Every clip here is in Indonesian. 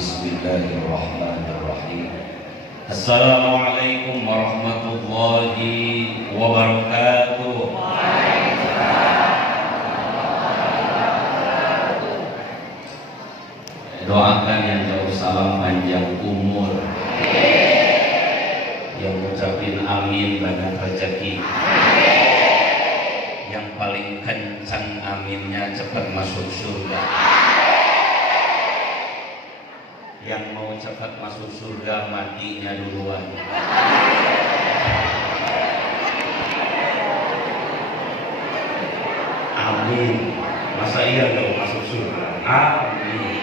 Bismillahirrahmanirrahim. Assalamualaikum warahmatullahi wabarakatuh. Doakan yang jauh salam panjang umur, yang ucapin amin banyak rezeki, yang paling kencang aminnya cepat masuk surga. Yang mau cepat masuk surga matinya duluan. Amin. Masa iya dong masuk surga? Amin.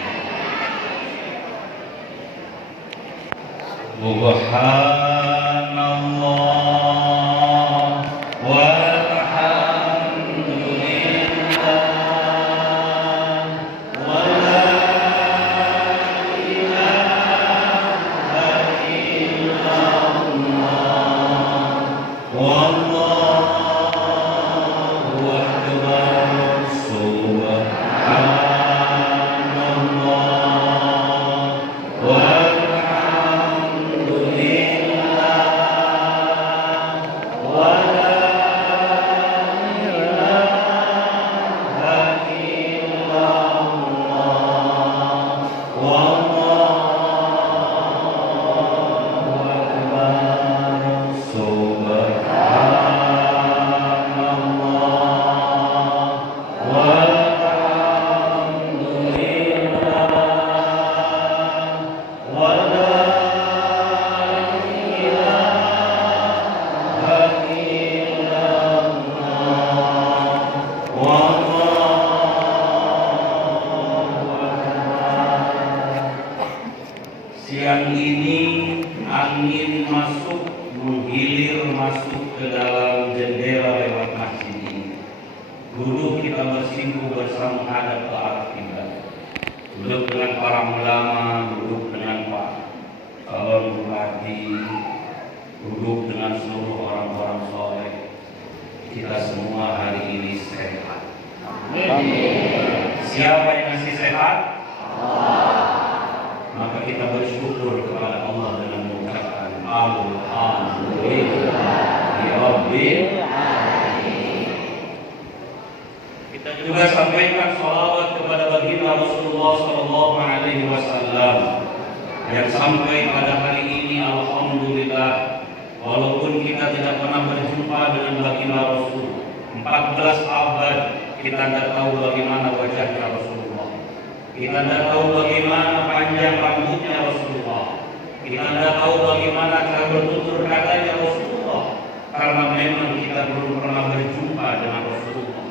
Subhanallah walhamdulillah wala ilaha illallah wallahu akbar. Subhanallah siang ini angin masuk, menggilir masuk ke dalam jendela lewat masjid ini. Dulu kita bersinggung bersama menghadap ke arah kiblat. Duduk dengan para ulama, duduk dengan Pak calon bupati, duduk dengan seluruh orang-orang soleh. Kita semua hari ini sehat. Siapa yang ngasih sehat? Maka kita bersyukur kepada Allah dengan mengucapkan Alhamdulillahirabbil alamin. Kita juga sampaikan salawat kepada baginda Rasulullah sallallahu alaihi wasallam yang sampai pada hari ini alhamdulillah, walaupun kita tidak pernah berjumpa dengan baginda Rasul 14 abad, kita tidak tahu bagaimana wajahnya Rasulullah. Kita tidak tahu bagaimana panjang rambutnya Rasulullah. Kita tidak tahu bagaimana cara bertutur katanya Rasulullah. Karena memang kita belum pernah berjumpa dengan Rasulullah.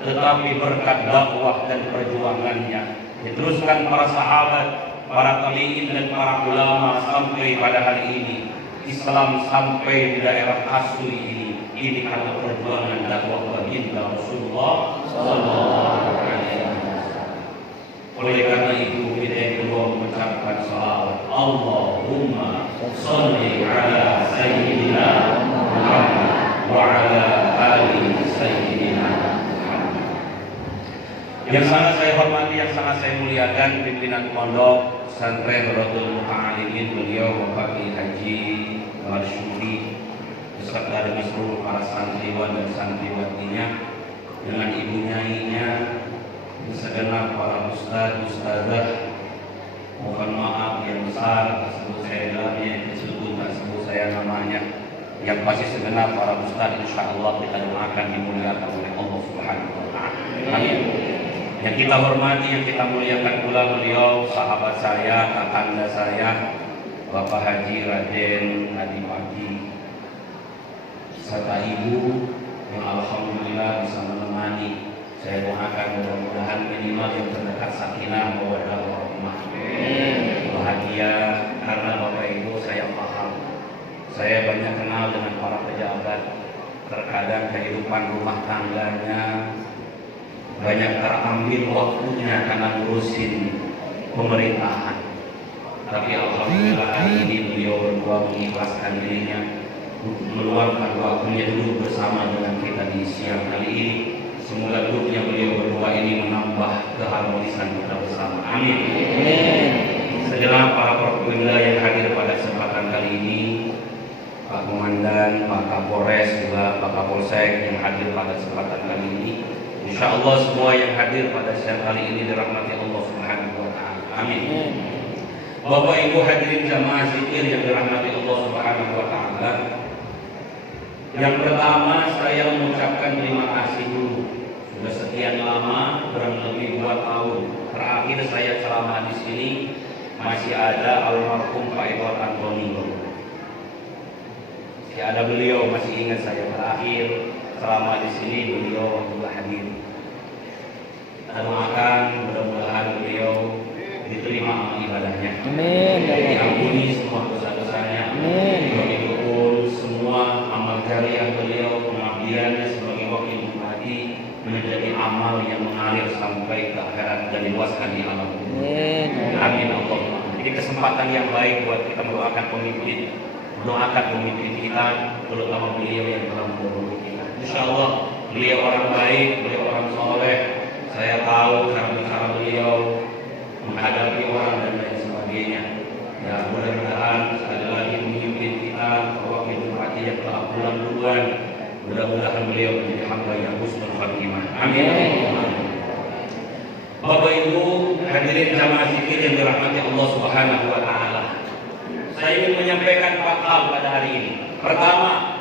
Tetapi berkat dakwah dan perjuangannya, diteruskan para sahabat, para tabi'in dan para ulama sampai pada hari ini. Islam sampai di daerah asli ini. Ini karena perjuangan dakwah baginda Rasulullah sallallahu alaihi wasallam. Oleh karena itu kita yang kedua mengucapkan salawat Allahumma sholli ala sayyidina Muhammad wa ala ali sayyidina Muhammad. Yang sangat saya hormati, yang sangat saya muliakan pimpinan pondok pesantren Rotul Muta'alimin, beliau Bapak Kiai Haji Marsyudi beserta dengan seluruh para santriwan dan santriwatinya, dengan ibu nyainya, segenap para ustaz, ustazah, mohon maaf yang besar sebut saya dalamnya, yang kecil pun tak sebut saya namanya. Yang pasti segenap para ustaz insyaallah kita doakan dimuliakan oleh Allah Subhanahu wa taala. Amin. Yang kita hormati, yang kita muliakan pula beliau sahabat saya, kakanda saya, Bapak Haji Raden Adi Pagi, serta ibu yang alhamdulillah bisa menemani. Saya doakan mudah-mudahan minimal yang terdekat sakinah mawaddah warahmah. Bahagia karena Bapak Ibu saya paham. Saya banyak kenal dengan para pejabat. Terkadang kehidupan rumah tangganya banyak terambil waktunya karena ngurusin pemerintahan. Tapi alhamdulillah hari ini beliau berdua mengikhlaskan dirinya, meluangkan waktunya duduk bersama dengan kita di siang kali ini. Semoga duduknya beliau berdua ini menambah keharmonisan kita bersama. Amin. segenap para perwira yang hadir pada kesempatan kali ini, Pak Komandan, Pak Kapolres, juga Pak Kapolsek yang hadir pada kesempatan kali ini. Insya Allah semua yang hadir pada siang kali ini dirahmati Allah Subhanahu wa Ta'ala. Amin. Bapak Ibu hadirin jamaah zikir yang dirahmati Allah Subhanahu wa Ta'ala. Yang pertama saya mengucapkan terima kasih dulu. Sudah sekian lama, kurang lebih 2 tahun. Terakhir saya ceramah di sini masih ada almarhum Pak Edward Antoni. Masih ada beliau, masih ingat saya terakhir selama di sini beliau juga hadir. Kita doakan mudah-mudahan beliau diterima amal ibadahnya. Amin. Diampuni semua dosa-dosanya. Amin. Begitupun semua amal jariah beliau, pengabdiannya sebagai wakil bupati menjadi amal yang mengalir sampai ke akhirat dan diluaskan di alam. Amin. Amin Allahumma. Jadi kesempatan yang baik buat kita mendoakan pemimpin kita, terutama beliau yang telah mendahului kita. Insya Allah beliau orang baik, beliau orang soleh. Saya tahu cara bicara beliau menghadapi orang dan lain sebagainya. Ya mudah-mudahan sekali lagi memimpin kita, wakil bupati yang telah pulang duluan. Mudah-mudahan beliau menjadi hamba yang husnul khatimah. Amin. Bapak Ibu hadirin jamaah zikir yang dirahmati Allah Subhanahu wa Ta'ala. Saya ingin menyampaikan 4 hal pada hari ini. Pertama,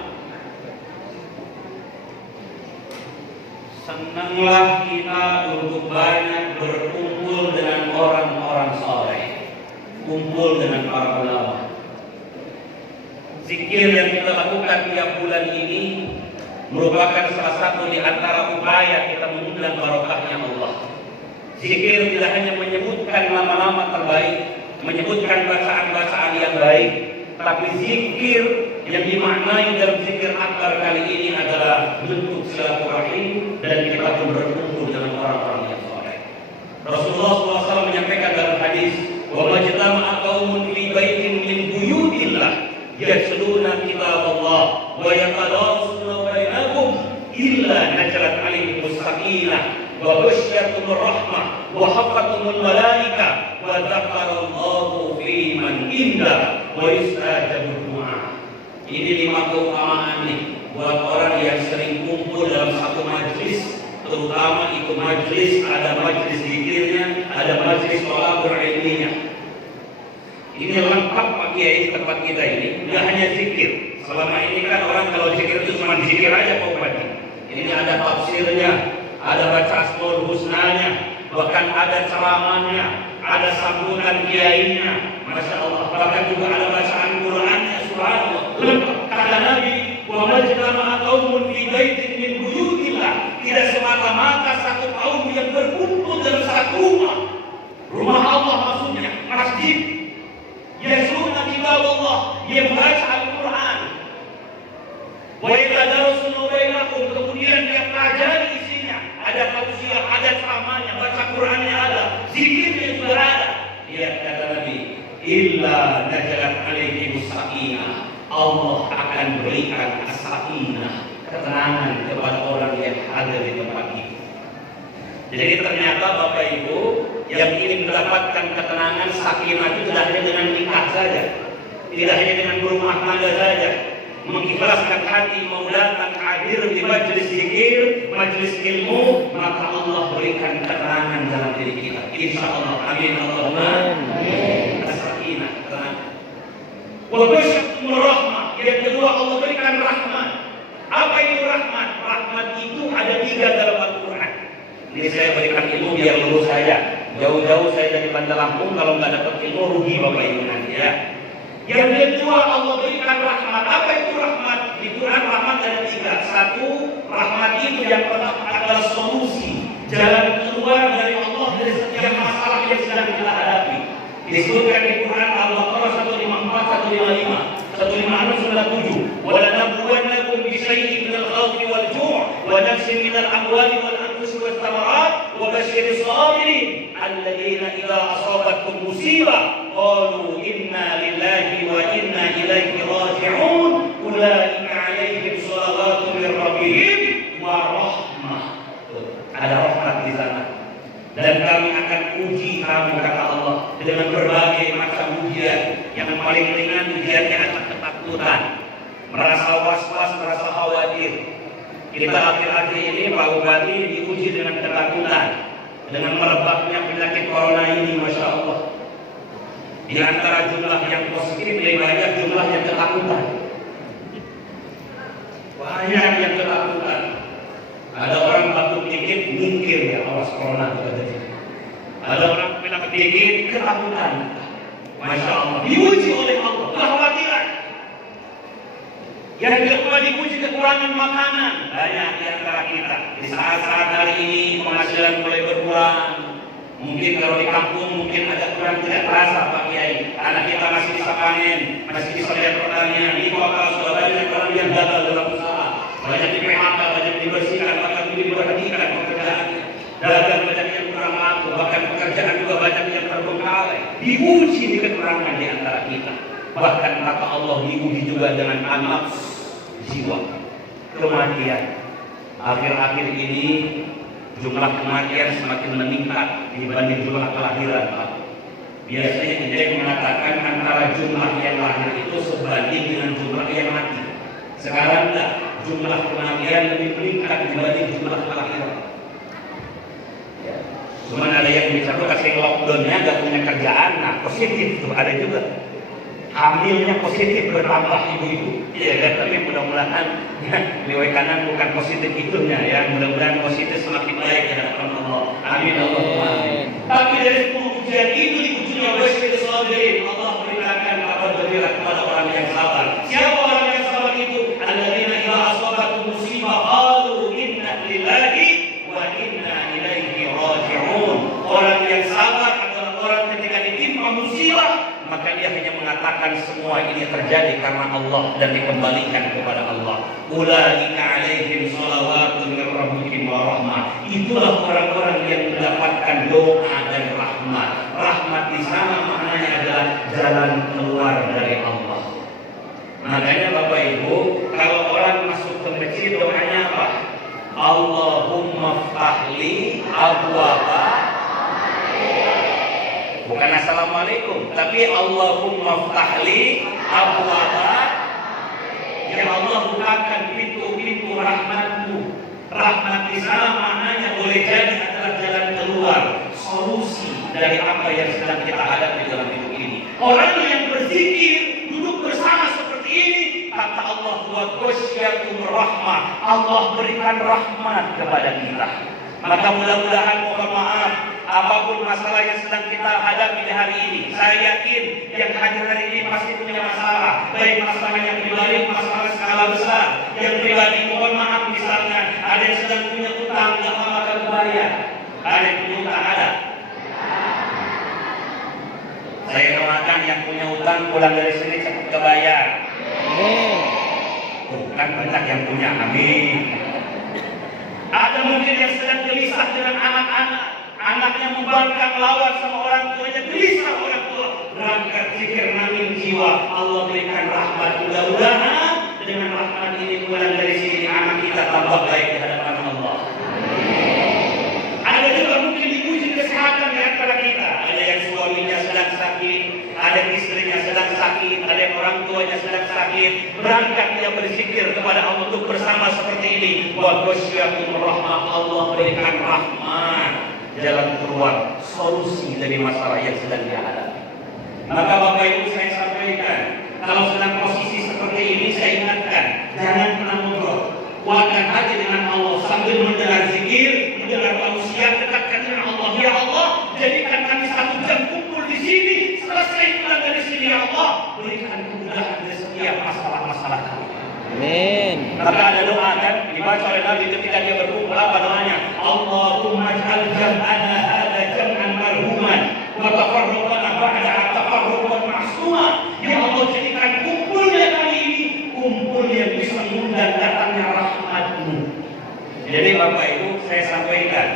senanglah kita untuk banyak berkumpul dengan orang-orang saleh, kumpul dengan para ulama. Zikir yang kita lakukan tiap bulan ini merupakan salah satu di antara upaya kita mengundang barokahnya Allah. Zikir tidak hanya menyebutkan nama-nama terbaik, menyebutkan bacaan-bacaan yang baik, tapi zikir yang dimaknai dalam zikir akbar kali ini adalah bentuk silaturahim dan kita pun berkumpul dengan orang-orang yang saleh. Rasulullah SAW menyampaikan dalam hadis, "Wa majtama'a qaumun fi baitin min buyutillah yatluna kitaballah wa yatadarasuna bainahum illa nazalat 'alaihim as-sakinah wa ghasyiyatuhum rahmah wa hafathumul malaika wa dzakarallahu fi man inda wa yustajabu du'a." Ini 5 keutamaan nih buat orang yang sering kumpul dalam satu majlis, terutama itu majlis, ada majlis zikirnya, ada majlis thalabul ilminya. Ini lengkap Pak Kiai di tempat kita ini, tidak hanya zikir. Selama ini kan orang kalau zikir itu cuma zikir aja Pak Bupati. Ini ada tafsirnya, ada baca asmaul husnanya, bahkan ada ceramahnya, ada sambutan kiainya, masya Allah. Bahkan juga ada bacaan Qurannya, subhanallah. Lengkap. Kata Nabi, wa majtama'a qaumun fi baitin min buyutillah. Tidak semata-mata satu kaum yang berkumpul dalam satu rumah Allah maksudnya, masjid. Yasluna kitabullah, yang membaca Al-Quran. Wa yatadarasuna bainahum, kemudian dia pelajari isinya. Ada tausiah, ada ceramahnya, baca Qurannya ada, zikirnya juga ada. Ya kata Nabi, illa nazalat alaihi sakinah. Allah akan berikan as-sakinah, ketenangan kepada orang yang ada di tempat ini. Jadi ternyata Bapak Ibu yang ingin mendapatkan ketenangan, sakinah itu tidak hanya dengan nikah saja, tidak hanya dengan berumah tangga saja, mengikhlaskan hati mau datang hadir di majlis zikir, majlis ilmu, maka Allah berikan ketenangan dalam diri kita. Insya Allah. Amin. Allahumma amin. As-sakinah, ketenangan. Wa ghasyiyatuhum rahmah. Yang kedua, Allah berikan rahmat. Apa itu rahmat? Rahmat itu ada 3 dalam Al-Quran. Ini saya berikan ilmu biar lurus saja. Jauh-jauh saya dari Bandar Lampung, kalau nggak dapat ilmu rugi Bapak Ibu nanti ya. Yang kedua, Allah berikan rahmat. Apa itu rahmat? Di Quran rahmat ada 3. Satu, rahmat itu yang pertama adalah solusi, jalan keluar dari Allah dari setiap masalah yang sedang kita hadapi. Disebutkan di Quran Al-Baqarah 154, 155, 156, 157. Wa lanabluwannakum bi syai'in minal khawfi wal ju' wa nafsin minal amwali wal anfusi was thamarat wa basyiris sabirin alladziina idza asabatkum musibah qalu inna lillahi wa inna ilaihi raji'un ulaika 'alaihim shalawatun min rabbihim wa rahmah. Ada rahmat di sana. Dan kami akan uji kamu, kata Allah, dengan berbagai macam paling ringan ujiannya adalah ketakutan, merasa was-was, merasa khawatir. Kita akhir-akhir ini Pak Bupati diuji dengan ketakutan, dengan merebaknya penyakit corona ini, masya Allah. Di antara jumlah yang positif lebih banyak jumlah yang ketakutan. Banyak yang ketakutan. Ada orang batuk dikit mungkir, ya awas corona katanya. Ada orang bilang dikit ketakutan. Masya Allah, diuji oleh Allah, kekhawatiran. Yang kedua diuji kekurangan makanan. Banyak di antara kita di saat-saat hari ini penghasilan mulai berkurang. Mungkin kalau di kampung mungkin agak kurang, tidak terasa Pak Kiai. Anak kita masih bisa panen, masih bisa lihat pertanian. Di kota sudah banyak orang yang gagal dalam usaha, banyak di PHK, banyak dibersihkan, bahkan diperhatikan pekerjaannya. Dagang banyak yang kurang laku, bahkan pekerjaan juga banyak yang terbengkalai. Diuji di kekurangan di antara kita. Bahkan kata Allah diuji juga dengan anak jiwa, kematian. Akhir-akhir ini jumlah kematian semakin meningkat dibanding jumlah kelahiran, Pak. Biasanya indeks mengatakan antara jumlah yang lahir itu sebanding dengan jumlah yang mati. Sekarang enggak, jumlah kematian lebih meningkat dibanding jumlah kelahiran. Cuman ada yang bicara kasih lockdownnya nggak punya kerjaan, nah positif tuh ada juga. Hamilnya positif bertambah ibu-ibu, ya kan? Tapi mudah-mudahan liwai kanan bukan positif itunya ya. Mudah-mudahan positif semakin baik di hadapan Allah. Amin Allahumma amin. Tapi dari 10 ujian itu diujinya oleh sabirin. Allah berikan kabar gembira kepada orang yang sabar. Siapa orang yang sabar itu? Alladzina idza asabatuhum musibah qalu inna lillahi wa inna ilaihi raji'un. Orang yang sabar adalah orang ketika ditimpa musibah maka dia hanya mengatakan semua ini terjadi karena Allah dan dikembalikan kepada Allah. Ulaika alaihim shalawatun min rabbihim wa rahmah. Itulah orang-orang yang mendapatkan doa dan rahmat. Rahmat di sana maknanya adalah jalan keluar dari Allah. Makanya Bapak Ibu, kalau orang masuk ke masjid doanya apa? Allahumma ftahli abwaba. Bukan assalamualaikum, tapi Allahumma ftahli abwaba. Ya Allah, bukakan pintu-pintu rahmatmu. Rahmat di sana maknanya boleh jadi adalah jalan keluar, solusi dari apa yang sedang kita hadapi dalam hidup ini. Orang yang berzikir, duduk bersama seperti ini, kata Allah, wa ghasyiatum rahmah. Allah berikan rahmat kepada kita. Maka mudah-mudahan, mohon maaf, apapun masalah yang sedang kita hadapi di hari ini, saya yakin yang hadir hari ini pasti punya masalah, baik masalah yang pribadi, masalah skala besar. Yang pribadi, mohon maaf, misalnya ada yang sedang punya utang nggak makan bayar, ada yang punya utang, ada. Saya doakan yang punya utang pulang dari sini cepat kebayar. Bukan banyak yang punya, amin. Ada mungkin yang sedang gelisah dengan anak-anak, anaknya membangkang lawan sama orang tuanya, gelisah orang tua, berangkat zikir namin jiwa. Allah berikan rahmat, mudah-mudahan dengan rahmat ini pulang dari sini anak kita tambah baik di hadapan Allah. Ada juga mungkin diuji kesehatan di antara kita. Ada yang suaminya sedang sakit, ada yang istrinya sedang sakit, ada yang orang tuanya sedang sakit. Berangkat dia berzikir kepada Allah untuk bersama seperti ini. Wa ghasyiatum rahmah. Allah berikan rahmat, jalan keluar, solusi dari masalah yang sedang dihadapi. Maka Bapak Ibu saya sampaikan, kalau sedang posisi seperti ini saya ingatkan, jangan pernah mundur. Kuatkan hati dengan Allah sambil mendengar zikir, mendengar manusia, dekatkan dengan Allah. Ya Allah, jadikan kami 1 jam kumpul di sini, selesai pulang dari sini. Ya Allah, berikan kemudahan dari setiap masalah-masalah kami. Amin. Maka ada doa kan dibaca oleh Nabi ketika dia berkumpul, apa doanya? Allahumma ij'al jam'ana hadza jam'an marhuman wa tafarruqana ba'da tafarruqan ma'suma. Ya Allah, jadikan kumpulnya kali ini kumpul yang bisa mengundang datangnya rahmat-Mu. Jadi Bapak Ibu saya sampaikan,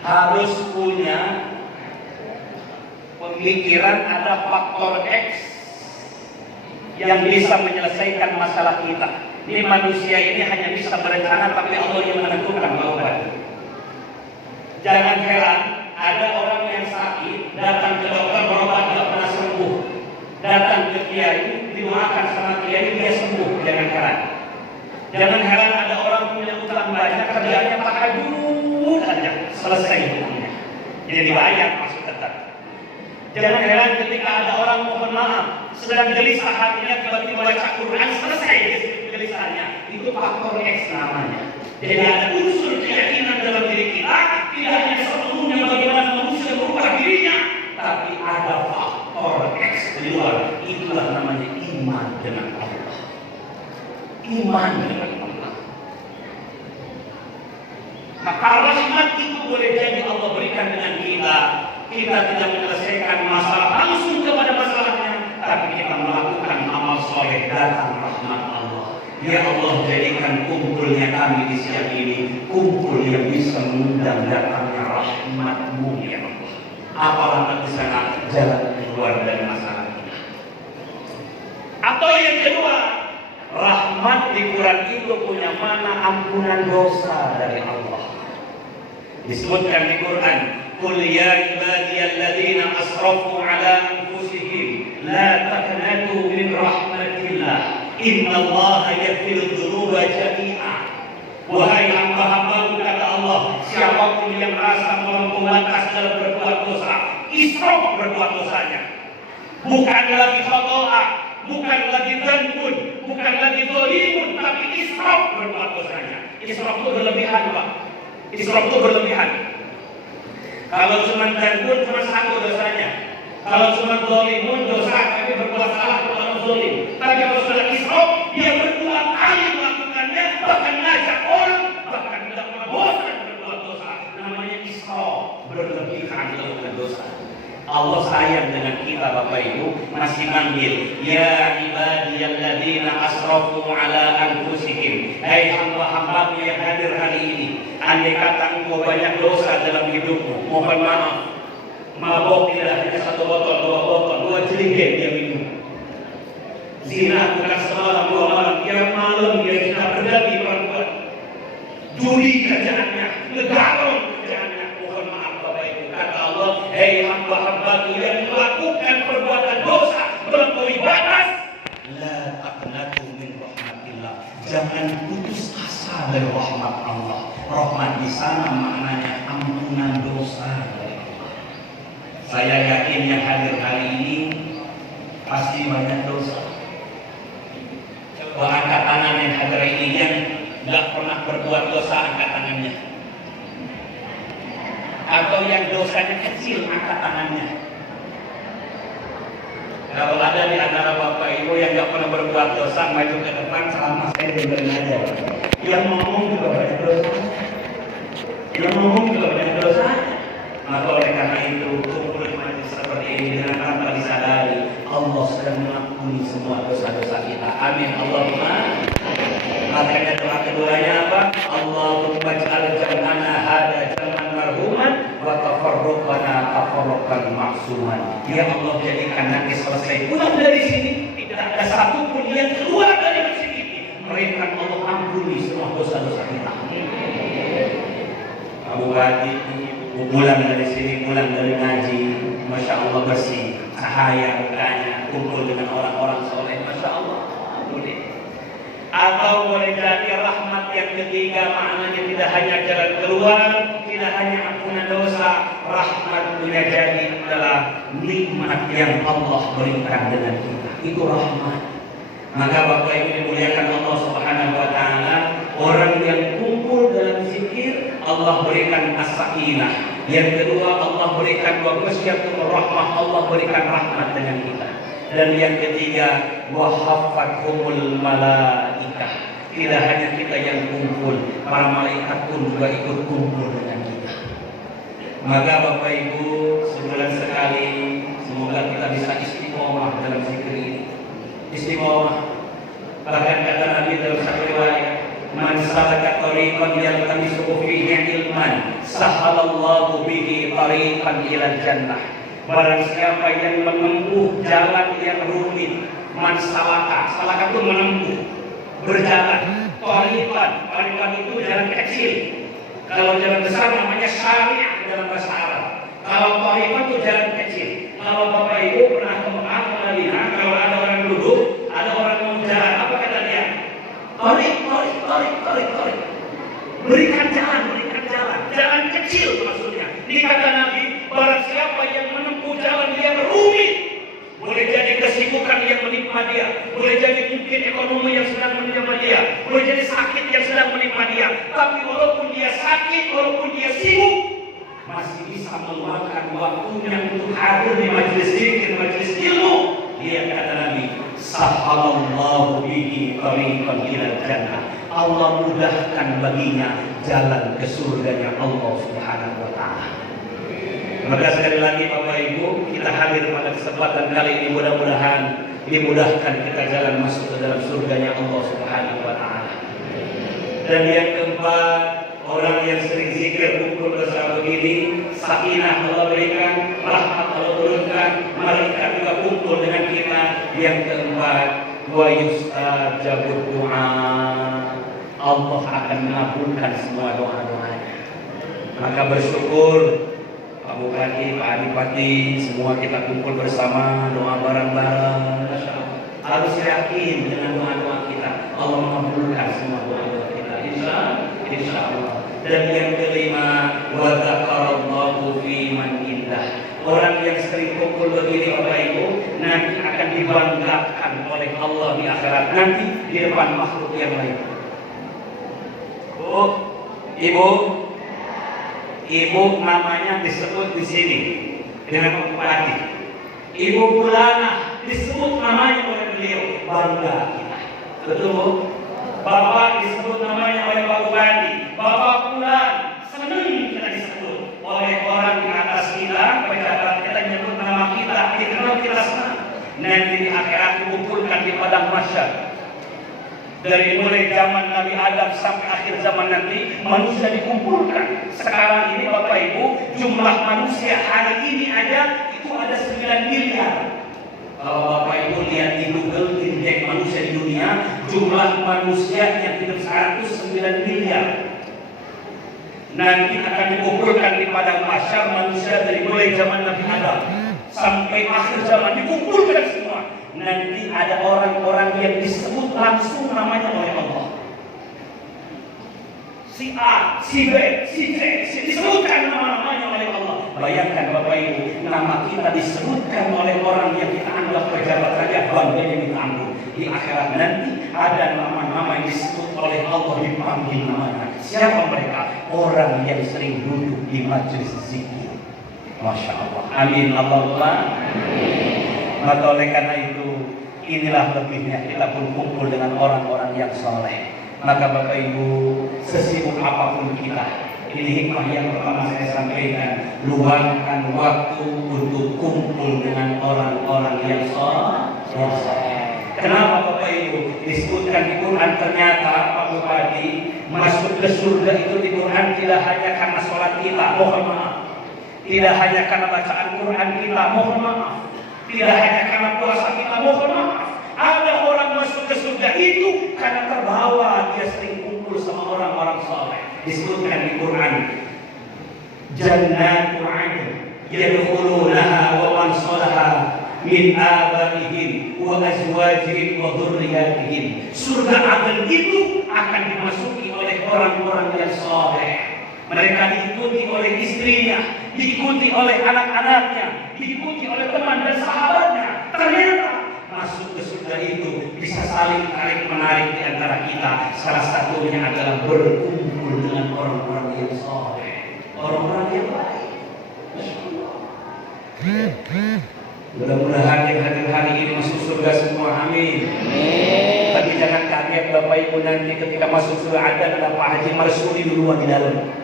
harus punya pemikiran ada faktor X yang bisa menyelesaikan masalah kita. Ini manusia ini hanya bisa berencana, tapi Allah yang menentukan jawaban. Jangan heran ada orang yang sakit datang ke dokter berobat tidak pernah sembuh, datang didoakan sama kiai dia sembuh, jangan heran. Jangan heran ada orang punya utang banyak, kerjanya tahajud saja selesai hutangnya. Jadi dibayar masuk tetap. Jangan heran ketika ada orang mohon maaf sedang gelisah hatinya tiba-tiba baca Quran selesai gelisahnya. Itu faktor X namanya. Jadi ada unsur keyakinan dalam diri kita, tidak hanya sepenuhnya bagaimana manusia berubah dirinya, tapi ada faktor X di luar. Itulah namanya iman dengan Allah. Iman dengan Allah. Maka rahmat itu boleh jadi Allah berikan dengan kita. Kita tidak menyelesaikan masalah langsung kepada masalahnya, tapi kita melakukan amal soleh, datang rahmat Allah. Ya Allah, jadikan kumpulnya kami di siang ini kumpul yang bisa mengundang datangnya rahmat-Mu ya Allah. Apalagi di sana jalan keluar dari masalah ini. Atau yang kedua, rahmat di Quran itu punya makna ampunan dosa dari Allah. Disebutkan di Quran, "Qul ya ibadiyalladzina asrafu ala anfusihim la taqnatu min rahmatillah. Innallaha yaghfiru dzunuba jami'a." Wahai hamba-hambaku, kata Allah, siapapun yang merasa melampaui batas dalam berbuat dosa, israf berbuat dosanya. Bukan lagi khata'a, bukan lagi dzanbun, bukan lagi dzalimun, tapi israf berbuat dosanya. Israf itu berlebihan, Pak. Israf itu berlebihan. Kalau cuma dzanbun cuma satu dosanya. Kalau cuma dzalimun dosa tapi berbuat salah kepada zalim. Tapi kalau sudah israf, dia berulang kali melakukannya, bahkan ngajak orang, bahkan tidak pernah bosan berbuat dosa. Namanya israf, berlebihan melakukan dosa. Allah sayang dengan kita Bapak Ibu, masih manggil, ya ibadiyalladzina asrafu ala anfusihim. Hai hamba-hambaku yang hadir hari ini, andai kata engkau banyak dosa dalam hidupmu, mohon maaf. Mabok tidak hanya satu botol, dua botol, dua jerigen dia minum. Zina bukan semalam dua malam, tiap malam dia sudah berdaki perempuan. Judi kerjaannya, ngegarong kerjaannya. Mohon maaf Bapak Ibu, kata Allah, hei hamba-hambaku yang melakukan perbuatan dosa melampaui batas, la taqnatu min rahmatillah. Jangan putus asa dari rahmat Allah. Rahmat di sana maknanya ampunan dosa. Saya yakin yang hadir hari ini pasti banyak dosa. Coba angkat tangan yang hadir ini yang nggak pernah berbuat dosa, angkat tangannya. Atau yang dosanya kecil, angkat tangannya. Kalau ada di antara Bapak Ibu yang nggak pernah berbuat dosa, maju ke depan selama saya dengerin aja. Yang ngomong juga banyak dosa. Yang ngomong juga banyak dosa. Maka oleh karena itu kumpul majlis seperti ini dengan tanpa disadari Allah sedang mengampuni semua dosa-dosa kita. Amin Allahumma. Makanya doa keduanya apa? Allahumma ij'al jam'ana hada jam'an marhuman wa tafarruqana tafarruqan ma'suman. Ya Allah, jadikan nanti selesai pulang dari sini tidak ada satu pun yang keluar dari masjid ini melainkan Allah ampuni semua dosa-dosa kita. Abu Badi pulang dari sini, pulang dari ngaji, Masya Allah bersih, cahaya mukanya, kumpul dengan orang-orang soleh, Masya Allah, boleh. Atau boleh jadi rahmat yang ketiga, maknanya tidak hanya jalan keluar, tidak hanya ampunan dosa, rahmat boleh jadi adalah nikmat yang Allah berikan dengan kita. Itu rahmat. Maka Bapak Ibu dimuliakan Allah Subhanahu wa Ta'ala, orang yang kumpul dalam zikir, Allah berikan as-sakinah. Yang kedua, Allah berikan wa ghasyiatur rahmah, Allah berikan rahmat dengan kita. Dan yang ketiga, wa haffathumul malaikah. Tidak hanya kita yang kumpul, para malaikat pun juga ikut kumpul dengan kita. Maka Bapak Ibu, sebulan sekali semoga kita bisa istiqomah dalam zikir ini. Istiqomah. Bahkan kata Nabi dalam satu riwayat, man salaka tariqan yaltamisu fihi ilman sahalallahu bihi tariqan ilal jannah. Barang siapa yang menempuh jalan yang rumit, man salaka itu menempuh, berjalan. Tariqan itu jalan kecil. Kalau jalan besar namanya syariah dalam bahasa Arab. Kalau tariqan itu jalan kecil. Kalau Bapak Ibu pernah ke Mekah, ke Madinah, kalau ada orang duduk, ada menimpa dia, boleh jadi mungkin ekonomi yang sedang menimpa dia, boleh jadi sakit yang sedang menimpa dia. Tapi walaupun dia sakit, walaupun dia sibuk, masih bisa meluangkan waktunya untuk hadir di majelis zikir, majelis ilmu. Dia kata Nabi, sahalallahu bihi tariqan ila jannah. Allah mudahkan baginya jalan ke surganya Allah Subhanahu wa taala. Maka sekali lagi Bapak Ibu, kita hadir pada kesempatan kali ini, mudah-mudahan dimudahkan kita jalan masuk ke dalam surganya Allah Subhanahu wa taala. Dan yang keempat, orang yang sering zikir kumpul bersama begini, sakinah Allah berikan, rahmat Allah turunkan, malaikat juga kumpul dengan kita. Yang keempat, wa yustajabud du'a. Allah akan mengabulkan semua doa-doanya. Maka bersyukur Pak Bupati, Pak Adipati, semua kita kumpul bersama, doa bareng-bareng. Harus yakin dengan doa-doa kita, Allah mengabulkan semua doa-doa kita, insya Allah. Dan yang kelima, wa dzakarallahu fi man indah. Orang yang sering kumpul begini Bapak Ibu, nanti akan dibanggakan oleh Allah di akhirat nanti di depan makhluk yang lain. Bu, Ibu namanya disebut di sini dengan Pak Bupati. Ibu Bulana disebut namanya oleh beliau, bangga kita. Betul Bu? Bapak disebut namanya oleh Pak Bupati. Bapak Bulan, senang kita disebut oleh orang di atas kita, pejabat kita menyebut nama kita, dikenal kita senang. Nanti di akhirat dikumpulkan di padang mahsyar. Dari mulai zaman Nabi Adam sampai akhir zaman nanti, manusia dikumpulkan. Sekarang ini Bapak Ibu, jumlah manusia hari ini aja itu ada 9 miliar. Kalau Bapak Ibu lihat di Google, indeks manusia di dunia, jumlah manusia yang hidup sekarang itu 9 miliar. Nanti akan dikumpulkan di padang mahsyar manusia dari mulai zaman Nabi Adam sampai akhir zaman, dikumpulkan semua. Nanti ada orang-orang yang disebut langsung namanya oleh Allah. Si A, si B, si C, disebutkan nama-namanya oleh Allah. Bayangkan Bapak Ibu, nama kita disebutkan oleh orang yang kita anggap pejabat saja, bangganya kita ambil. Di akhirat nanti ada nama-nama yang disebut oleh Allah, dipanggil namanya. Siapa mereka? Orang yang sering duduk di majelis zikir. Masya Allah. Amin Allahumma. Maka oleh karena itu, inilah lebihnya kita pun kumpul dengan orang-orang yang soleh. Maka Bapak Ibu, sesibuk apapun kita, ini hikmah yang pertama saya sampaikan, luangkan waktu untuk kumpul dengan orang-orang yang soleh. Kenapa Bapak Ibu? Disebutkan di Quran, ternyata Pak Bupati, masuk ke surga itu di Quran tidak hanya karena sholat kita, mohon maaf. Tidak hanya karena bacaan Quran kita, mohon maaf. Tidak hanya karena puasa kita, mohon maaf. Ada orang masuk ke surga itu karena terbawa dia sering kumpul sama orang-orang saleh. Disebutkan di Quran, Jannatul 'adn yadkhulunaha wa man salaha min abaihim wa azwajihim wa dzurriyyatihim. Surga Aden itu akan dimasuki oleh orang-orang yang saleh. Mereka diikuti oleh istrinya, diikuti oleh anak-anaknya, diikuti oleh teman dan sahabatnya. Ternyata masuk ke surga itu bisa saling tarik-menarik di antara kita. Salah satunya adalah berkumpul dengan orang-orang yang saleh, orang-orang yang baik. Mudah-mudahan yang hadir hari ini masuk surga semua, amin. Tapi jangan kaget Bapak Ibu, nanti ketika masuk surga ada Pak Haji Marsudi duluan di dalam.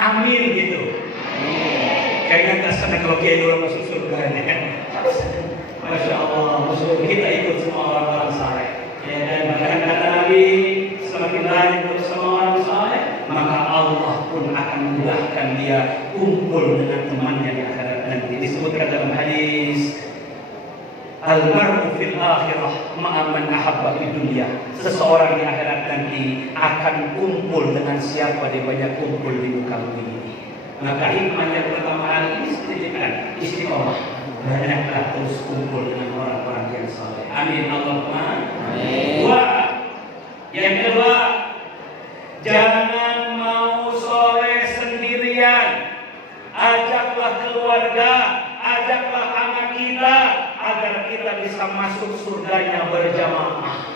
Amin gitu. Kayaknya nggak senang kalau kiai dulu masuk surga ya kan. Masya Allah, masuk kita ikut semua orang-orang saleh. Ya, dan bahkan kata Nabi, semakin banyak bersama orang saleh, maka Allah pun akan memudahkan dia kumpul dengan temannya di akhirat nanti. Disebutkan dalam hadis, al-mar'u fil akhirah ma'a man ahabba fid dunya. Seseorang di akhirat nanti akan kumpul dengan siapa dia banyak kumpul di muka bumi ini. Maka hikmah yang pertama kali ini sedikitkan istiqomah. Banyaklah terus kumpul dengan orang-orang yang saleh. Amin Allahumma. Amin. Yang kedua, jangan mau soleh sendirian. Ajaklah keluarga, ajaklah anak kita agar kita bisa masuk surganya berjamaah.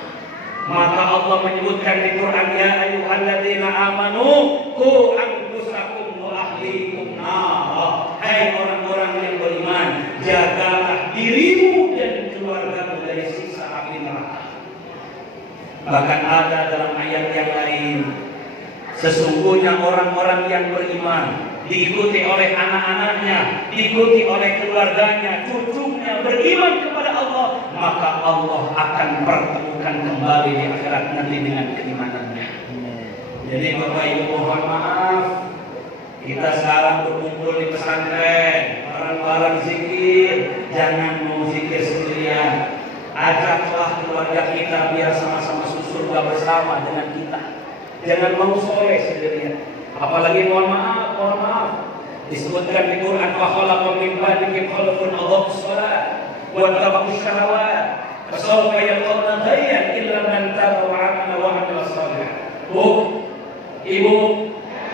Maka Allah menyebutkan di Quran, ya ayyuhalladzina amanu qu anfusakum wa ahlikum nar. Hai orang-orang yang beriman, jagalah dirimu dan keluargamu dari siksa api neraka. Bahkan ada dalam ayat yang lain, sesungguhnya orang-orang yang beriman diikuti oleh anak-anaknya, diikuti oleh keluarganya, cucunya beriman kepada Allah, maka Allah akan pertemukan kembali di akhirat nanti dengan keimanannya. Jadi Bapak Ibu mohon maaf, kita sekarang berkumpul di pesantren, bareng-bareng zikir, jangan mau zikir sendirian. Ajaklah keluarga kita biar sama-sama surga bersama dengan kita. Jangan mau soleh sendirian. Apalagi mohon maaf, disebutkan di Quran, wa khalaqa min ba'dihim khalqun adhaqus shalah wa tabaqus syahawat fa sawfa yalqawna ghayyan illa man taba wa amila wa amila shalihan. Bu, Ibu,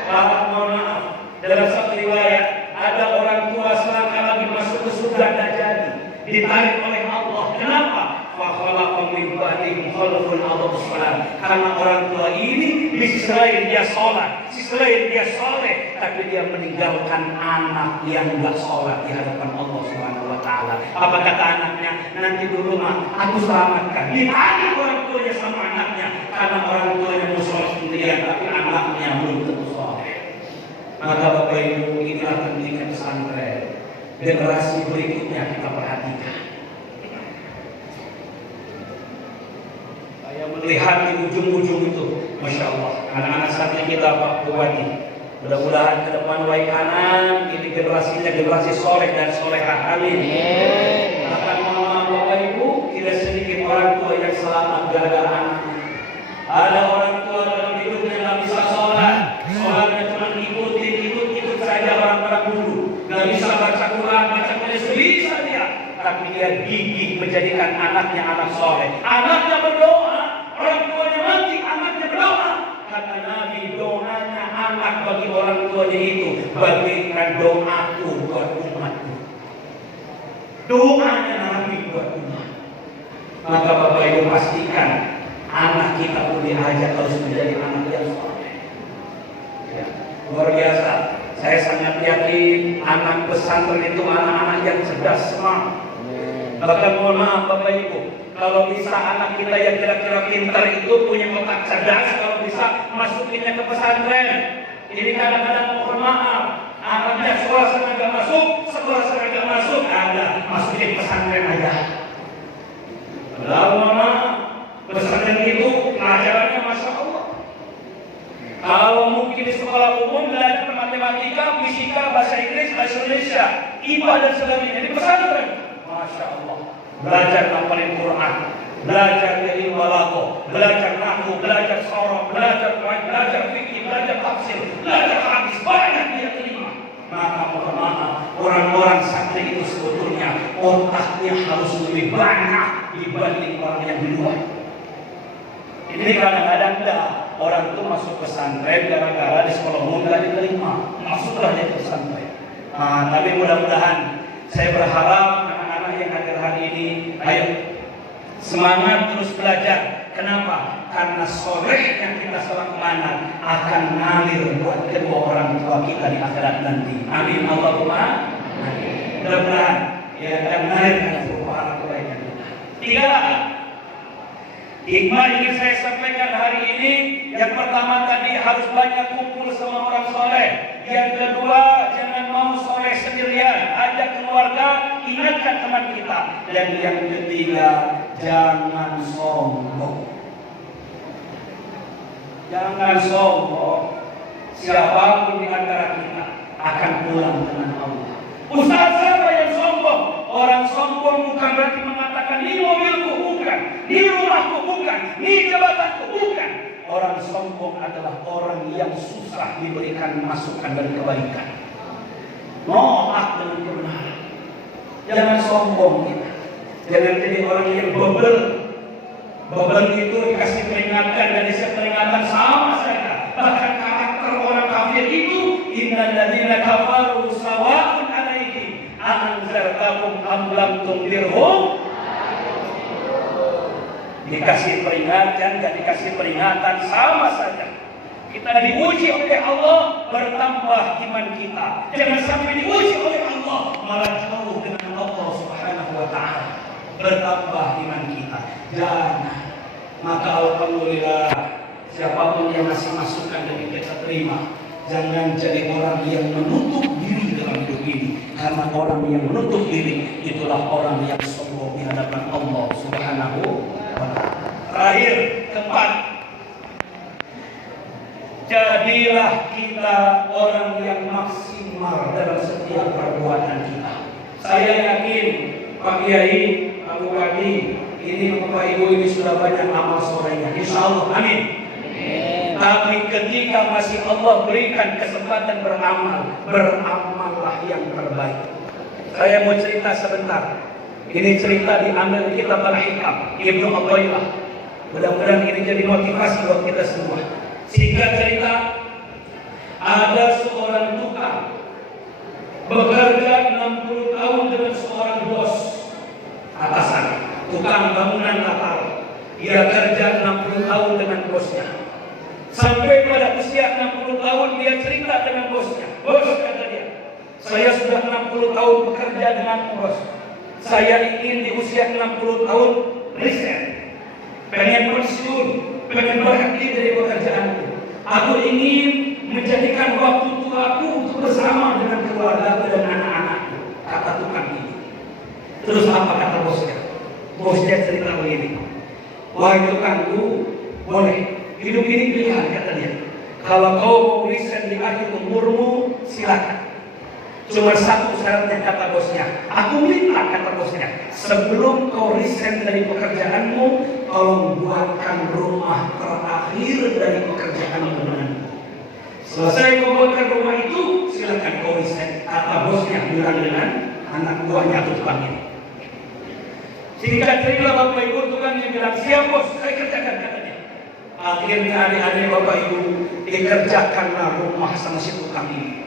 Bapak, mohon maaf, dalam satu riwayat ada orang tua selangkah lagi masuk ke surga tidak jadi, ditarik oleh Allah. Kenapa? Wa khalaqa min ba'dihim khalqun adhaqus shalah. Karena orang tua ini di sisi lain dia sholat, sisi lain dia soleh, tapi dia meninggalkan anak yang enggak sholat di hadapan Allah Subhanahu wa Ta'ala. Apa kata anaknya? Nanti dulu mah aku selamatkan. Ditanya orang tuanya sama anaknya, karena orang tuanya mau sholat sendirian, tapi anaknya belum tentu soleh. Maka Bapak Ibu, inilah pendidikan pesantren. Generasi berikutnya kita perhatikan. Saya melihat di ujung-ujung itu, Masya Allah, anak-anak santri kita Pak Bupati, mudah-mudahan ke depan wae kanan ini generasinya generasi soleh dan solehah. Amin. Akan mohon Bapak Ibu, tidak sedikit orang tua yang selamat gara-gara anaknya. Ada orang tua dalam hidupnya nggak bisa sholat, sholatnya cuma ikut saja orang-orang dulu, nggak bisa baca Quran, baca tulis bisa dia, tapi dia gigih menjadikan anaknya anak soleh. Anaknya berdoa, orang tuanya mati, anaknya berdoa. Kata Nabi, doanya anak bagi orang tuanya itu bagaikan doaku buat umatku. Doanya Nabi buat umat. Maka Bapak Ibu pastikan anak kita pun diajak harus menjadi anak yang soleh. Ya, luar biasa. Saya sangat yakin anak pesantren itu anak-anak yang cerdas, smart. Bahkan mohon maaf Bapak Ibu, kalau bisa anak kita yang kira-kira pintar itu punya otak cerdas, kalau bisa masukinnya ke pesantren. Ini kadang-kadang mohon maaf, anaknya sekolah seragam masuk, ada masukin pesantren aja. Lalu mohon maaf, pesantren itu pelajarannya Masya Allah. Kalau mungkin di sekolah umum belajar matematika, fisika, bahasa Inggris, bahasa Indonesia, IPA dan sebagainya, di pesantren Masya Allah, belajar ngapalin Quran, belajar ilmu balaghah, belajar nahwu, belajar sharah, belajar qawaid, belajar fikih, belajar tafsir, belajar hadis, banyak dia terima. Maka mohon maaf, orang-orang santri itu sebetulnya otaknya harus lebih banyak dibanding orang yang di luar. Ini kadang-kadang orang itu masuk pesantren gara-gara di sekolah umum nggak diterima, masuklah dia ke pesantren. Tapi mudah-mudahan saya berharap yang hadir hari ini, ayo semangat terus belajar. Kenapa? Karena solehnya kita seorang anak akan ngalir buat kedua orang tua kita di akhirat nanti. Amin Allahumma amin. Mudah-mudahan ya akan ngalir dengan pahala kebaikan kita. Tiga hikmah ingin saya sampaikan hari ini. Yang pertama tadi harus banyak kumpul sama orang soleh. Yang kedua, jangan mau soleh sendirian, ajak keluarga, ingatkan teman kita. Dan yang ketiga, jangan sombong. Jangan sombong. Siapapun di antara kita akan pulang dengan Allah. Ustaz, siapa yang sombong? Orang sombong bukan berarti mengatakan ini mobilku, bukan, ini rumahku, bukan, ini jabatanku, bukan. Orang sombong adalah orang yang susah diberikan masukan dan kebaikan. Nolak dengan kebenaran. Jangan sombong kita. Jangan jadi orang yang bebel. Bebel itu dikasih peringatan dan dikasih peringatan sama saja. Bahkan karakter orang kafir itu, innal ladzina kafaru sawa'un 'alaihim a anzartahum am lam tunzirhum Dikasih peringatan, gak dikasih peringatan, sama saja. Kita diuji oleh Allah, bertambah iman kita. Jangan sampai diuji oleh Allah, malah jauh dengan Allah Subhanahu wa Ta'ala. Bertambah iman kita. Jangan. Maka alhamdulillah, siapapun yang masih masukan dari kita terima. Jangan jadi orang yang menutup diri dalam hidup ini. Karena orang yang menutup diri, itulah orang yang sombong di hadapan Allah Subhanahu wa Ta'ala. Terakhir, keempat, jadilah kita orang yang maksimal dalam setiap perbuatan kita. Saya yakin Pak Kiai, Pak Bupati, ini Bapak Ibu ini sudah banyak amal solehnya. Insya Allah, amin. Tapi ketika masih Allah berikan kesempatan beramal, beramallah yang terbaik. Saya mau cerita sebentar. Ini cerita diambil di kitab Al-Hikam Ibnu Athaillah. Mudah-mudahan ini jadi motivasi buat kita semua. Singkat cerita, ada seorang tukang bekerja 60 tahun dengan seorang bos atasan, tukang bangunan latar. Dia kerja 60 tahun dengan bosnya. Sampai pada usia 60 tahun dia cerita dengan bosnya. Bos, kata dia, saya sudah 60 tahun bekerja dengan bos. Saya ingin di usia 60 tahun resign. Pengen pensiun, pengen berhenti dari pekerjaanku. Aku ingin menjadikan waktu tuaku untuk bersama dengan keluarga dan anak-anakku, kata tukang ini. Terus apa kata bosnya? Bosnya cerita begini, wahai tukangku, boleh, hidup ini pilihan, kata dia. Kalau kau mau resign di akhir umurmu, silakan. Cuma satu syaratnya, kata bosnya. Aku minta, kata bosnya, sebelum kau resign dari pekerjaanmu, tolong buatkan rumah terakhir dari pekerjaanmu denganmu. Selesai kau buatkan rumah itu, silakan kau resign, kata bosnya bilang dengan anak buahnya atau tukang ini. Singkat cerita, Bapak Ibu, tukang yang bilang, siap bos, saya kerjakan, katanya. Akhirnya adik-adik Bapak Ibu dikerjakanlah rumah sama si tukang ini.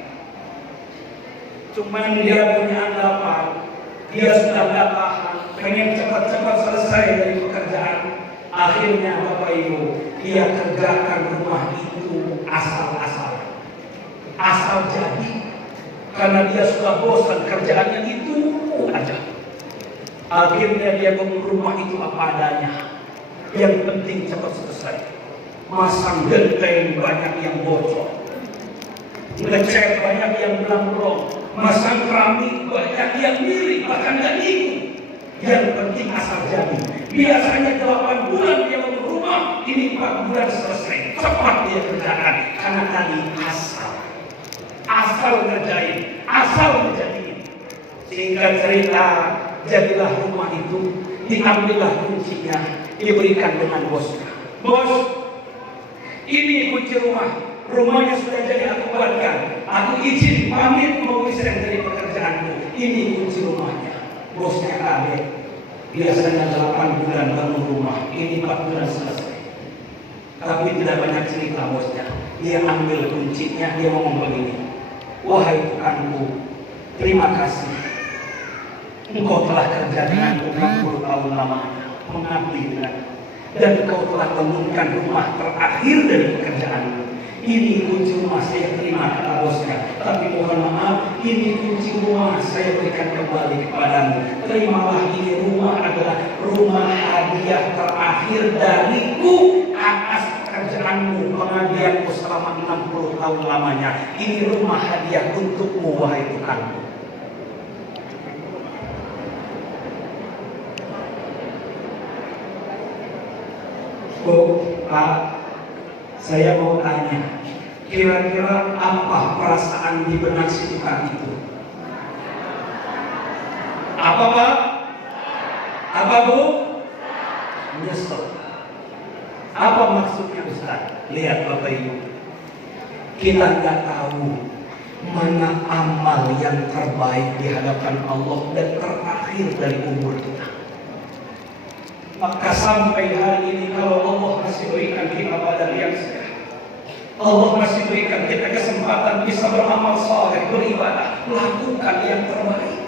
Cuman dia punya anggapan, dia sudah gak tahan, pengen cepat-cepat selesai dari pekerjaan. Akhirnya Bapak Ibu, dia kerjakan rumah itu asal-asal, asal jadi. Karena dia sudah bosan kerjaannya itu aja. Akhirnya dia bangun rumah itu apa adanya. Yang penting cepat selesai. Masang genteng banyak yang bocor, ngecat banyak yang belang-belong, masang keramik banyak yang miring, bahkan gak ikut. Yang penting asal jadi. Biasanya 8 bulan dia bangun rumah, ini 4 bulan selesai. Cepat dia kerjakan, karena tadi asal ngerjain, asal ngejadiin. Singkat cerita, jadilah rumah itu, diambillah kuncinya, diberikan dengan bosnya. Bos, ini kunci rumah. Rumahnya sudah jadi aku buatkan. Aku izin pamit mau resign dari pekerjaanku. Ini kunci rumahnya. Bosnya kaget. Biasanya 8 bulan bangun rumah. Ini 4 bulan selesai. Tapi tidak banyak cerita bosnya. Dia ambil kuncinya. Dia ngomong begini, wahai tukangku, terima kasih. Engkau telah kerja denganku 60 tahun lamanya, mengabdi denganku. Dan kau telah bangunkan rumah terakhir dari pekerjaanmu. Ini kunci rumah saya terima, kata bosnya. Tapi mohon maaf, ini kunci rumah saya berikan kembali kepadamu. Terimalah, ini rumah adalah rumah hadiah terakhir dariku atas pekerjaanmu, pengabdianmu selama 60 tahun lamanya. Ini rumah hadiah untukmu, wahai tukangku. Oh, Pak, saya mau tanya, kira-kira apa perasaan di benak si tukang itu? Apa, Pak? Apa, Bu? Nyesel. Apa maksudnya, Ustaz? Lihat Bapak Ibu, kita nggak tahu mana amal yang terbaik di hadapan Allah dan terakhir dari umur kita. Maka sampai hari ini kalau Allah masih berikan kita badan yang sehat, Allah masih berikan kita kesempatan bisa beramal saleh, beribadah, lakukan yang terbaik.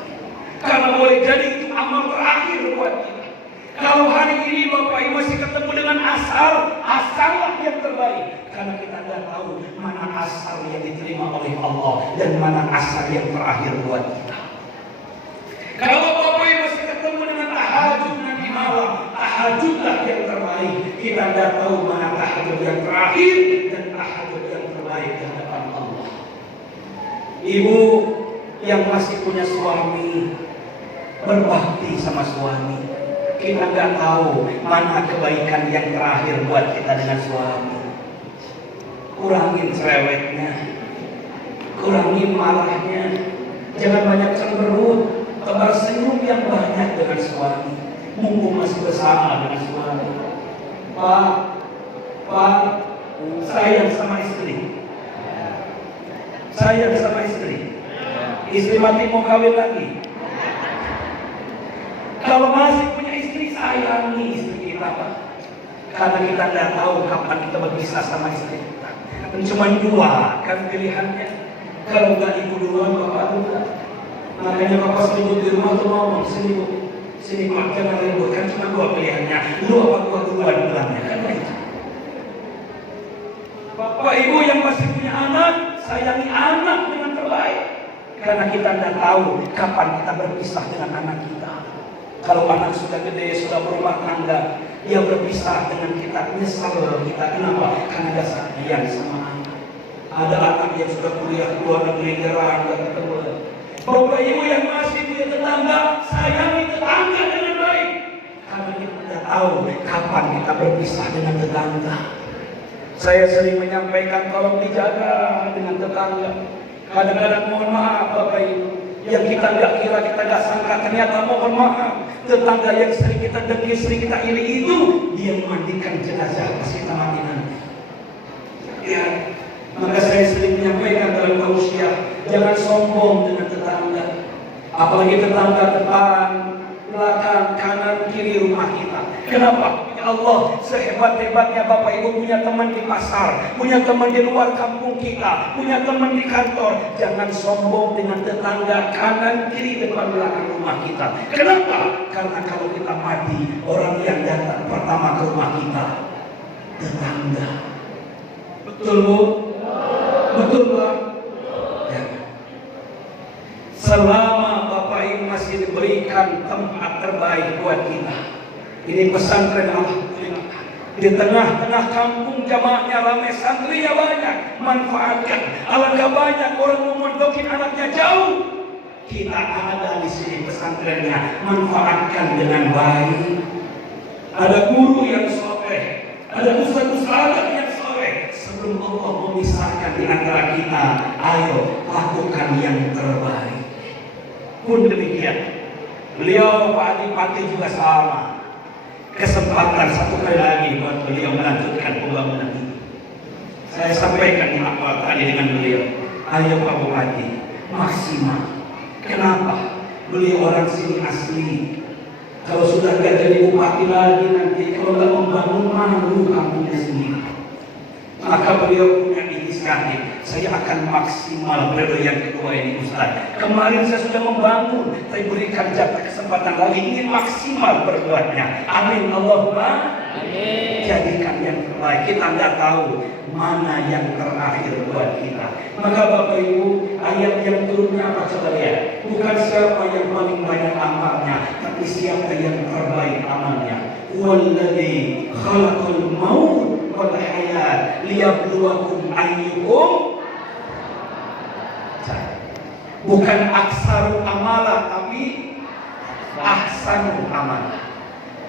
Karena boleh jadi itu amal terakhir buat kita. Kalau hari ini Bapak Ibu masih ketemu dengan asallah yang terbaik. Karena kita tidak tahu mana asal yang diterima oleh Allah dan mana asal yang terakhir buat kita. Kalau Bapak Ibu masih ketemu dengan tahajud nanti malam, tahajudlah yang terbaik. Kita tidak tahu mana tahajud yang terakhir dan tahajud yang terbaik di hadapan Allah. Ibu yang masih punya suami, berbakti sama suami. Kita nggak tahu mana kebaikan yang terakhir buat kita dengan suami. Kurangin cerewetnya, kurangin marahnya, jangan banyak cemberut, tebar senyum yang banyak dengan suami. Mumpung masih bersama dengan suami. Pak, sayang sama istri. Sayang sama istri. Istri mati mau kawin lagi. Kalau masih punya istri, sayangi istri kita, Pak. Karena kita tidak tahu kapan kita berpisah sama istri kita. Dan cuma dua kan pilihannya. Kalau nggak ibu duluan, bapak duluan. Makanya bapak selingkuh di rumah tuh ngomong, sini Pak, jangan ribut. Kan cuma dua pilihannya. Lu apa gua duluan bilangnya kan begitu. Bapak ibu yang masih punya anak, sayangi anak dengan terbaik. Karena kita tidak tahu kapan kita berpisah dengan anak kita. Kalau anak sudah gede, sudah berumah tangga, dia berpisah dengan kita, nyesal kita. Kenapa? Karena ada sayang sama anak. Ada anak yang sudah kuliah keluar negeri, jarang ketemu. Bapak ibu yang masih punya tetangga, sayangi tetangga dengan baik. Karena kita tidak tahu kapan kita berpisah dengan tetangga. Saya sering menyampaikan tolong dijaga dengan tetangga. Kadang-kadang mohon maaf Bapak Ibu, yang kita nggak kira, kita nggak sangka, ternyata mohon maaf, tetangga yang sering kita dengki, sering kita iri itu, dia memandikan jenazah pas kita mati nanti. Ya, maka saya sering menyampaikan dalam tausiah, jangan sombong dengan tetangga, apalagi tetangga depan, belakang, kanan, kiri rumah kita. Kenapa? Allah, sehebat-hebatnya Bapak Ibu punya teman di pasar, punya teman di luar kampung kita, punya teman di kantor. Jangan sombong dengan tetangga kanan kiri depan belakang rumah kita. Kenapa? Karena kalau kita mati, orang yang datang pertama ke rumah kita tetangga. Betul Bu? Betul Pak? Ya. Selama Bapak Ibu masih diberikan tempat terbaik buat kita. Ini pesantren alhamdulillah. Di tengah-tengah kampung jamaahnya ramai, santrinya banyak. Manfaatkan. Alangkah banyak orang memondokin anaknya jauh. Kita ada di sini pesantrennya. Manfaatkan dengan baik. Ada guru yang soleh, ada ustaz-ustaz yang soleh. Sebelum Allah memisahkan di antara kita, ayo lakukan yang terbaik. Pun demikian, beliau Pak Adipati juga sama. Kesempatan satu kali lagi buat beliau melanjutkan pembangunan ini. Saya sampaikan di awal tadi dengan beliau, ayo Pak Bupati, maksimal. Kenapa? Beliau orang sini asli. Kalau sudah gak jadi bupati lagi nanti, kalau nggak membangun malu kampungnya sendiri. Maka beliau punya inisiatif. Saya akan maksimal periode yang kedua ini Ustaz. Kemarin saya sudah membangun, saya berikan jatah kesempatan lagi, ingin maksimal berbuatnya. Amin Allahumma amin. Jadikan yang terbaik. Kita tidak tahu mana yang terakhir buat kita. Maka Bapak Ibu, ayat yang turunnya apa coba lihat? Bukan siapa yang paling banyak amalnya, tapi siapa yang terbaik amalnya. Walladzi khalaqal maut wal hayat liyabluwakum ayyukum. Bukan aksaru amalah, tapi ahsanu amalah.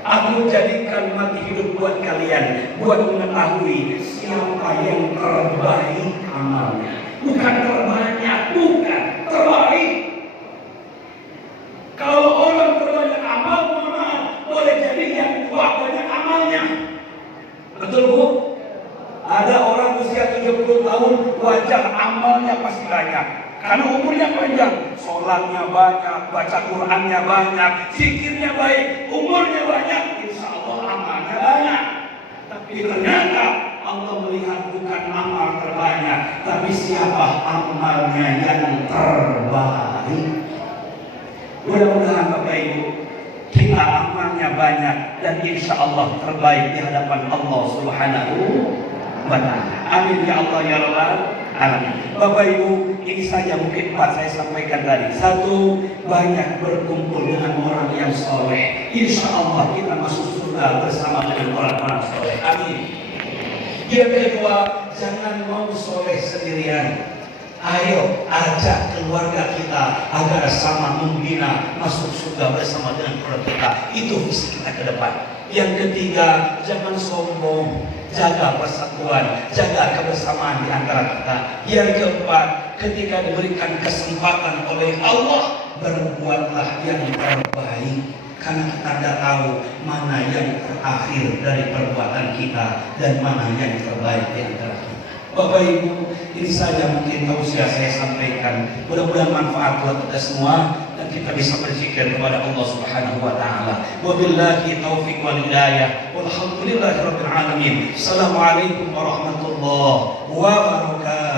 Aku jadikan mati hidup buat kalian, buat mengetahui siapa yang terbaik amalnya. Bukan terbanyak, bukan terbaik. Kalau orang terbanyak amal, boleh jadi yang dua banyak amalnya. Betul Bu? Ada orang usia 70 tahun, wajar amalnya pasti banyak. Karena umurnya panjang, sholatnya banyak, baca Qurannya banyak, zikirnya baik, umurnya banyak, insya Allah amalnya banyak. Tapi ternyata Allah melihat bukan amal terbanyak, tapi siapa amalnya yang terbaik. Mudah-mudahan Bapak Ibu, kita amalnya banyak dan insya Allah terbaik di hadapan Allah Subhanahu wa Ta'ala. Amin ya Allah ya Rabbal alamin. Bapak Ibu, ini saja mungkin Pak saya sampaikan tadi. Satu, banyak berkumpul dengan orang yang soleh. Insya Allah kita masuk surga bersama dengan orang-orang soleh. Amin. Yang kedua, jangan mau soleh sendirian. Ayo ajak keluarga kita agar sama membina masuk surga bersama dengan keluarga kita. Itu visi kita ke depan. Yang ketiga, jangan sombong, jaga persatuan, jaga kebersamaan di antara kita. Yang keempat, ketika diberikan kesempatan oleh Allah, berbuatlah yang terbaik. Karena kita tidak tahu mana yang terakhir dari perbuatan kita dan mana yang terbaik di antara kita. Bapak Ibu, ini saja mungkin tausiah saya sampaikan. Mudah-mudahan manfaat buat kita semua dan kita bisa berzikir kepada Allah Subhanahu wa Ta'ala. Wabillahi taufiq wal hidayah. Walhamdulillahirabbil alamin. Assalamualaikum warahmatullahi wabarakatuh.